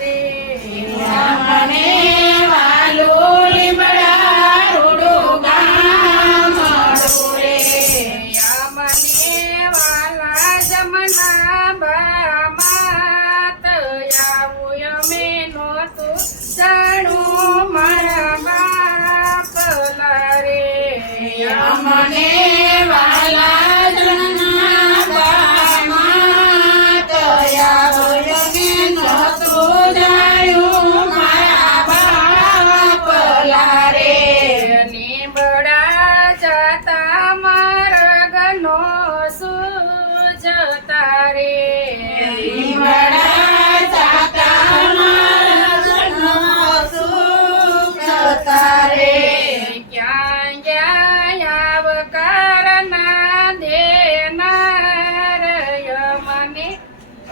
રે મને વાલું લીમડા રૂડું ગામ રે મને વાલા જમના બામાં આવું અમે નહોતું જાણું મારા બાપલા રે મને વાલા જમના બામાં તયા બોલને નહોતું જાણ્યું મારા બાપલા રે લીમડા જતા માર્ગનો સૂઝતા રે લીમડા જાતા માર્ગનો સૂઝતા રે ક્યાં ગયા આવકારના દેનાર મને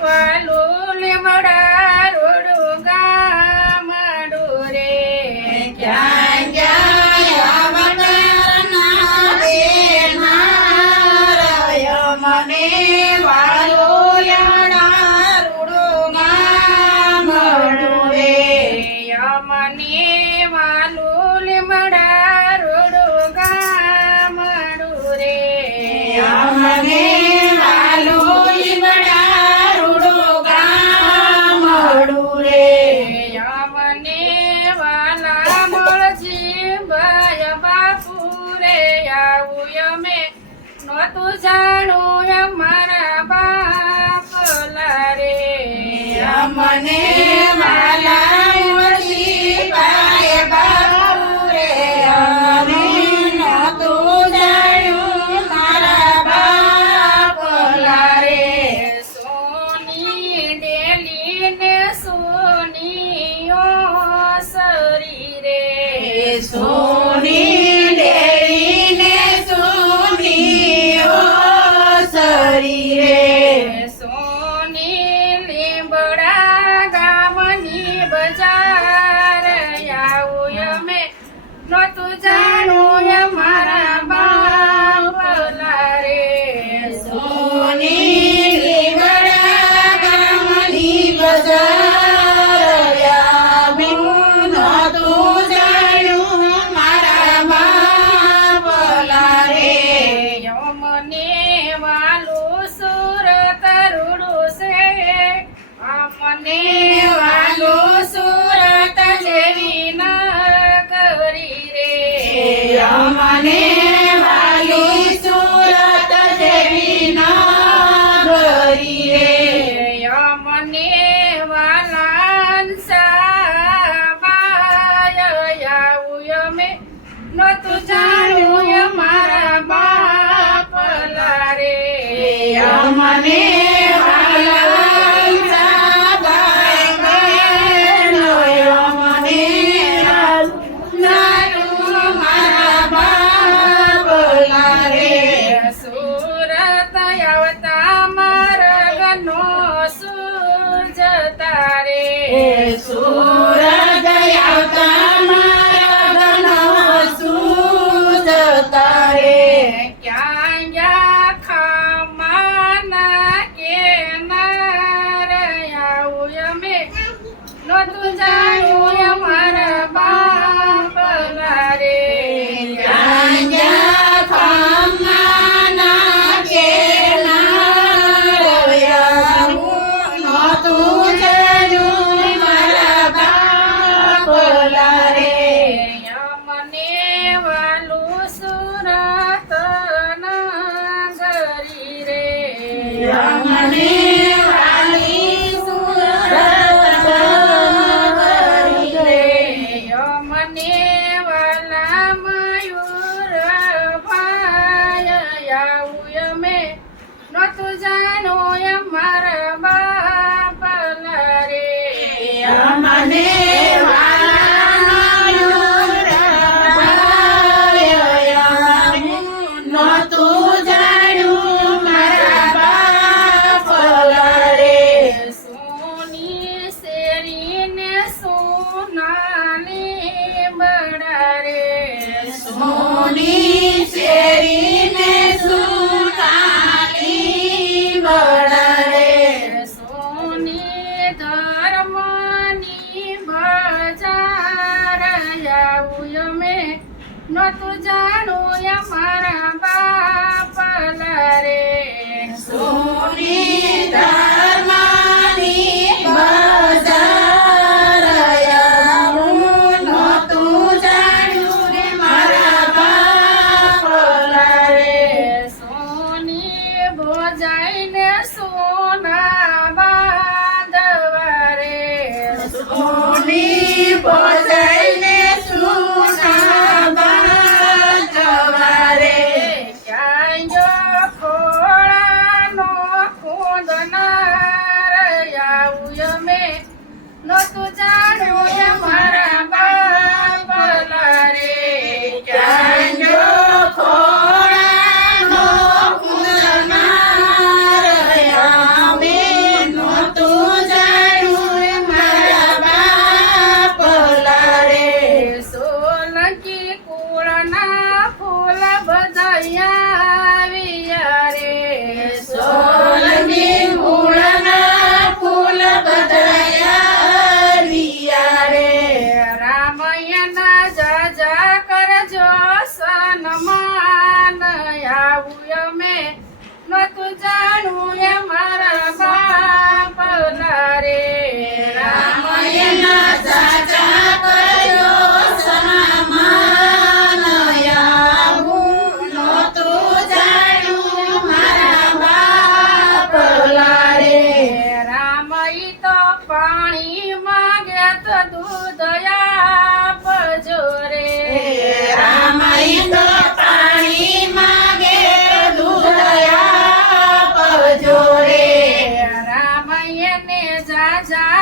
વાલું લીમડા રૂડું ગામડું રે ક્યાં ગયા વગરના દેનારય મને વાલું લીમડા રૂડું ગામડું રે મને વાલું લીમડા રૂડું ગામડું રે મને વાલું લીમડા રૂડું ગામડું રે મને વાલા મળજી ભાઈ બાપુ રે આવું અમે નહોતું જાણું અમારા બાપલા રે મને વાલા મળજી ભાઈ બાપુ રે અમે નહોતું જાણ્યું મારા બાપલા રે સોની ડેલી ને સોનીઓ શરીરે સોની ડેરીને સોનીઓ શરીરે સોની લીમડા ગામની બજાર આવું અમે નહોતું જાણું અમારા બાપલા રે સોની લીમડા ગામની બજાર આવું નહોતું જાણ્યું મારા બાપલા રે મને વાલું સુરત રૂડું છે મને વાલું સુરત જેવી નગરી રે મને વાલી સુરત જેવી નગરી રે મને વાલાન સાબાય આવું અમે નહોતું જાણ્યું અમારા બાપલા રે મને વાલા સાબાઈ ગયેલો મને નાનું મારા બાપલા રે સુરત આવતા માર્ગનો સૂઝતા રે સુરત આવતા માર્ગનો સૂઝતા રે ક્યાં ગયા ખામાના કેનાર આવું અમે નહોતું જાણ્યું અમારા બાપલા રે ગાંજા ખમ્માના કેનારયા નહોતું જાણ્યું મારા બાપલા રે મને વાલું સુરત નગરી રે મને વાલી સુરત નગરી રે મને વાલા મયુર ભાઈ આવું અમે નહોતું જાણું અમારા બાપલા નતું જાણું અમારા બાપલા રે સોની ધર્મની બજાર આવું નહોતું જાણ્યું રે મારા બાપલા રે. સોની બોજાઈને સોના બાંધવા રે સોની બોજાઈને સોના બાંધવા રે. ક્યાંય ખોળાનો ખોદનાર આવું અમે નતું જાણ્યું અમારા બાપલા રે ક્યાંય ખોળાનો કુંદનાર અમે નહોતું જાણ્યું મારા બાપલા રે. સોલંકી કુળના ફૂલ બધાયા રે સોલંકી કુળના ફૂલ બધાયા રિયા રે. રામયના જાજા કરજો સન્માન આવું અમે નતું જાણું અમારા બાપલા રે રામાયણના સાચા કરજો સન્માન આવું નહોતું જાણ્યું મારા બાપલા રે. રામઈ તો પાણી માગે તો દૂધ આપજો રે રામાયણ તો પાણી માગે તો દૂધ આપજો રે. રામયને જાજા